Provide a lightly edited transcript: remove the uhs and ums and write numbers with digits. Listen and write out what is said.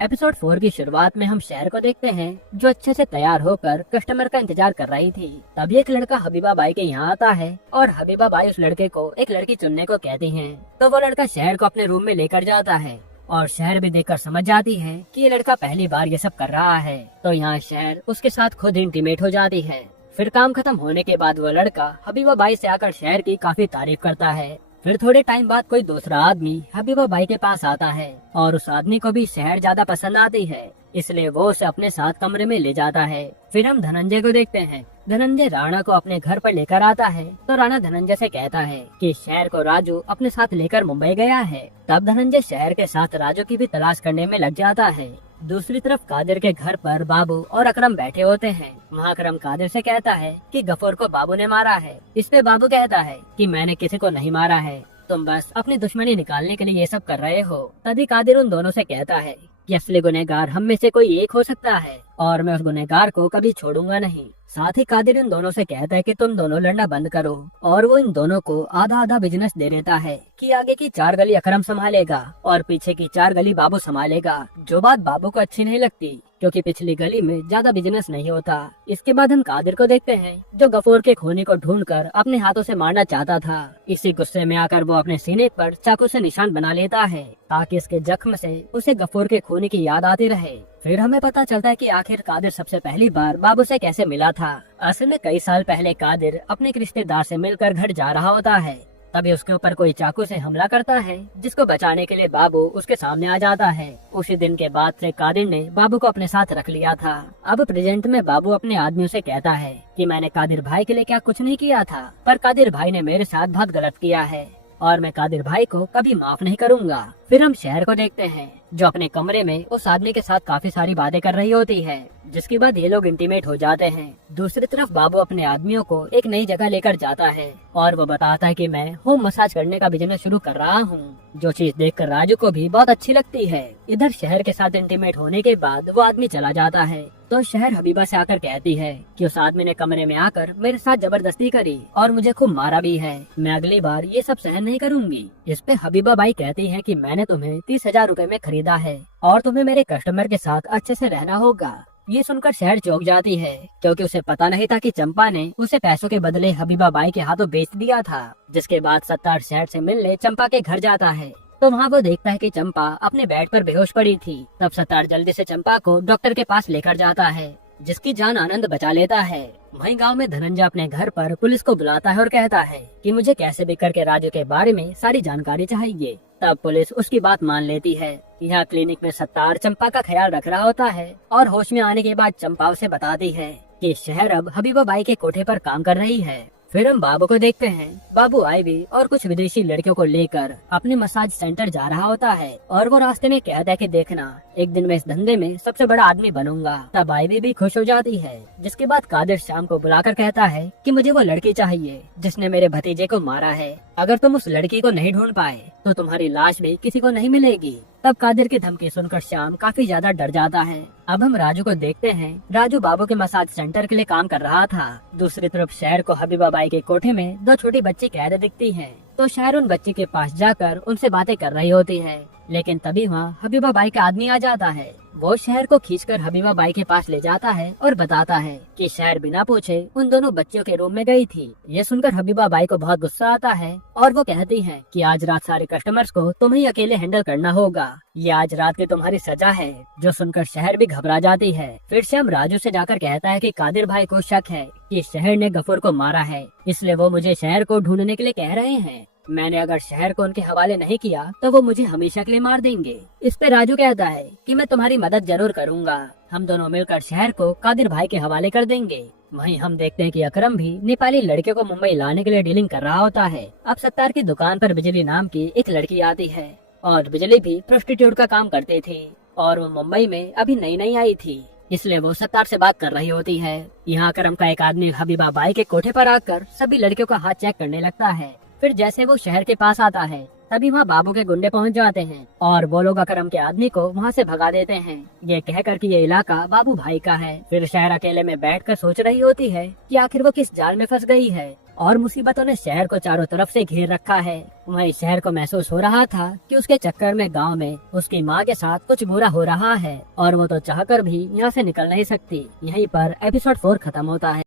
Episode 4 की शुरुआत में हम शहर को देखते हैं, जो अच्छे से तैयार होकर कस्टमर का इंतजार कर रही थी। तभी एक लड़का हबीबा बाई के यहाँ आता है और हबीबा बाई उस लड़के को एक लड़की चुनने को कहती हैं। तो वो लड़का शहर को अपने रूम में लेकर जाता है और शहर भी देखकर समझ जाती है कि ये लड़का पहली बार ये सब कर रहा है। तो यहाँ शहर उसके साथ खुद इंटीमेट हो जाती है। फिर काम खत्म होने के बाद वो लड़का हबीबा बाई से आकर शहर की काफी तारीफ करता है। फिर थोड़े टाइम बाद कोई दूसरा आदमी हबीबा बाई के पास आता है और उस आदमी को भी शहर ज्यादा पसंद आती है, इसलिए वो उसे अपने साथ कमरे में ले जाता है। फिर हम धनंजय को देखते हैं। धनंजय राणा को अपने घर पर लेकर आता है। तो राणा धनंजय से कहता है कि शहर को राजू अपने साथ लेकर मुंबई गया है। तब धनंजय शहर के साथ राजू की भी तलाश करने में लग जाता है। दूसरी तरफ कादिर के घर पर बाबू और अकरम बैठे होते हैं। वहाँ अकरम कादिर से कहता है कि गफूर को बाबू ने मारा है। इस पे बाबू कहता है कि मैंने किसी को नहीं मारा है, तुम बस अपनी दुश्मनी निकालने के लिए ये सब कर रहे हो। तभी कादिर उन दोनों से कहता है कि असली गुनहगार हम में से कोई एक हो सकता है और मैं उस गुनहगार को कभी छोड़ूंगा नहीं। साथ ही कादिर इन दोनों से कहता है कि तुम दोनों लड़ना बंद करो और वो इन दोनों को आधा आधा बिजनेस दे देता है कि आगे की 4 गली अकरम संभालेगा और पीछे की 4 गली बाबू संभालेगा। जो बात बाबू को अच्छी नहीं लगती, क्योंकि पिछली गली में ज्यादा बिजनेस नहीं होता। इसके बाद हम कादिर को देखते हैं, जो गफूर के खूनी को ढूंढकर अपने हाथों से मारना चाहता था। इसी गुस्से में आकर वो अपने सीने पर चाकू से निशान बना लेता है ताकि इसके जख्म से उसे गफूर के खूनी की याद आती रहे। फिर हमें पता चलता है कि आखिर कादिर सबसे पहली बार बाबू से कैसे मिला था। असल में कई साल पहले कादिर अपने एक रिश्तेदार से मिलकर घर जा रहा होता है। तभी उसके ऊपर कोई चाकू से हमला करता है, जिसको बचाने के लिए बाबू उसके सामने आ जाता है। उसी दिन के बाद से कादिर ने बाबू को अपने साथ रख लिया था। अब प्रेजेंट में बाबू अपने आदमियों से कहता है कि मैंने कादिर भाई के लिए क्या कुछ नहीं किया था, पर कादिर भाई ने मेरे साथ बहुत गलत किया है और मैं कादिर भाई को कभी माफ नहीं करूंगा। फिर हम शहर को देखते हैं, जो अपने कमरे में उस आदमी के साथ काफी सारी बातें कर रही होती है, जिसके बाद ये लोग इंटीमेट हो जाते हैं। दूसरी तरफ बाबू अपने आदमियों को एक नई जगह लेकर जाता है और वो बताता है कि मैं होम मसाज करने का बिजनेस शुरू कर रहा हूँ, जो चीज देखकर राजू को भी बहुत अच्छी लगती है। इधर शहर के साथ इंटीमेट होने के बाद वो आदमी चला जाता है। तो शहर हबीबा से आकर कहती है कि उस आदमी ने कमरे में आकर मेरे साथ जबरदस्ती करी और मुझे खूब मारा भी है, मैं अगली बार ये सब सहन नहीं करूंगी। इस पे हबीबा बाई कहती है कि मैंने तुम्हें 30,000 रूपए में खरीदा है और तुम्हें मेरे कस्टमर के साथ अच्छे से रहना होगा। ये सुनकर शहर चौंक जाती है, क्योंकि उसे पता नहीं था कि चंपा ने उसे पैसों के बदले हबीबा बाई के हाथों बेच दिया था। जिसके बाद सत्तार शहर से मिलने चंपा के घर जाता है। तो वहाँ वो देखता है कि चंपा अपने बेड पर बेहोश पड़ी थी। तब सत्तार जल्दी से चंपा को डॉक्टर के पास लेकर जाता है, जिसकी जान आनंद बचा लेता है। वहीं गांव में धनंजय अपने घर पर पुलिस को बुलाता है और कहता है कि मुझे कैसे भी करके राजू के बारे में सारी जानकारी चाहिए। तब पुलिस उसकी बात मान लेती है। यहाँ क्लिनिक में सत्तार चंपा का ख्याल रख रहा होता है और होश में आने के बाद चंपा उसे बताती है कि शहर अब हबीबा बाई के कोठे पर काम कर रही है। फिर हम बाबू को देखते हैं। बाबू आईवी और कुछ विदेशी लड़कियों को लेकर अपने मसाज सेंटर जा रहा होता है और वो रास्ते में कहता है कि देखना, एक दिन मैं इस धंधे में सबसे बड़ा आदमी बनूंगा। तब आईवी भी खुश हो जाती है। जिसके बाद कादिर शाम को बुलाकर कहता है कि मुझे वो लड़की चाहिए जिसने मेरे भतीजे को मारा है। अगर तुम उस लड़की को नहीं ढूंढ पाए तो तुम्हारी लाश भी किसी को नहीं मिलेगी। तब कादिर की धमकी सुनकर श्याम काफी ज्यादा डर जाता है। अब हम राजू को देखते हैं। राजू बाबू के मसाज सेंटर के लिए काम कर रहा था। दूसरी तरफ शहर को हबीबा बाई के कोठे में 2 छोटी बच्ची कैद दिखती हैं। तो शहर उन बच्ची के पास जाकर उनसे बातें कर रही होती है, लेकिन तभी वहाँ हबीबा बाई का आदमी आ जाता है। वो शहर को खींचकर हबीबा बाई के पास ले जाता है और बताता है कि शहर बिना पूछे उन दोनों बच्चियों के रूम में गई थी। ये सुनकर हबीबा बाई को बहुत गुस्सा आता है और वो कहती है कि आज रात सारे कस्टमर्स को तुम ही अकेले हैंडल करना होगा, ये आज रात की तुम्हारी सजा है। जो सुनकर शहर भी घबरा जाती है। फिर श्याम राजू से जाकर कहता है कि कादिर भाई को शक है कि शहर ने गफूर को मारा है, इसलिए वो मुझे शहर को ढूंढने के लिए कह रहे हैं। मैंने अगर शहर को उनके हवाले नहीं किया तो वो मुझे हमेशा के लिए मार देंगे। इस पे राजू कहता है कि मैं तुम्हारी मदद जरूर करूंगा, हम दोनों मिलकर शहर को कादिर भाई के हवाले कर देंगे। वहीं हम देखते हैं कि अकरम भी नेपाली लड़के को मुंबई लाने के लिए डीलिंग कर रहा होता है। अब सत्तार की दुकान पर बिजली नाम की एक लड़की आती है और बिजली भी प्रोस्टिट्यूट का काम करती थी और वो मुंबई में अभी नई नई आई थी, इसलिए वो सत्तार से बात कर रही होती है। यहाँ अकरम का एक आदमी हबीबा बाई के कोठे पर आकर सभी लड़कियों का हाथ चेक करने लगता है। फिर जैसे वो शहर के पास आता है, तभी वहाँ बाबू के गुंडे पहुँच जाते हैं और वो लोग अकरम के आदमी को वहाँ से भगा देते हैं, ये कहकर कि ये इलाका बाबू भाई का है। फिर शहर अकेले में बैठकर सोच रही होती है कि आखिर वो किस जाल में फंस गई है और मुसीबतों ने शहर को चारों तरफ से घेर रखा है। वहीं शहर को महसूस हो रहा था कि उसके चक्कर में गांव में उसकी माँ के साथ कुछ बुरा हो रहा है और वो तो चाहकर भी यहाँ से निकल नहीं सकती। यहीं पर एपिसोड 4 खत्म होता है।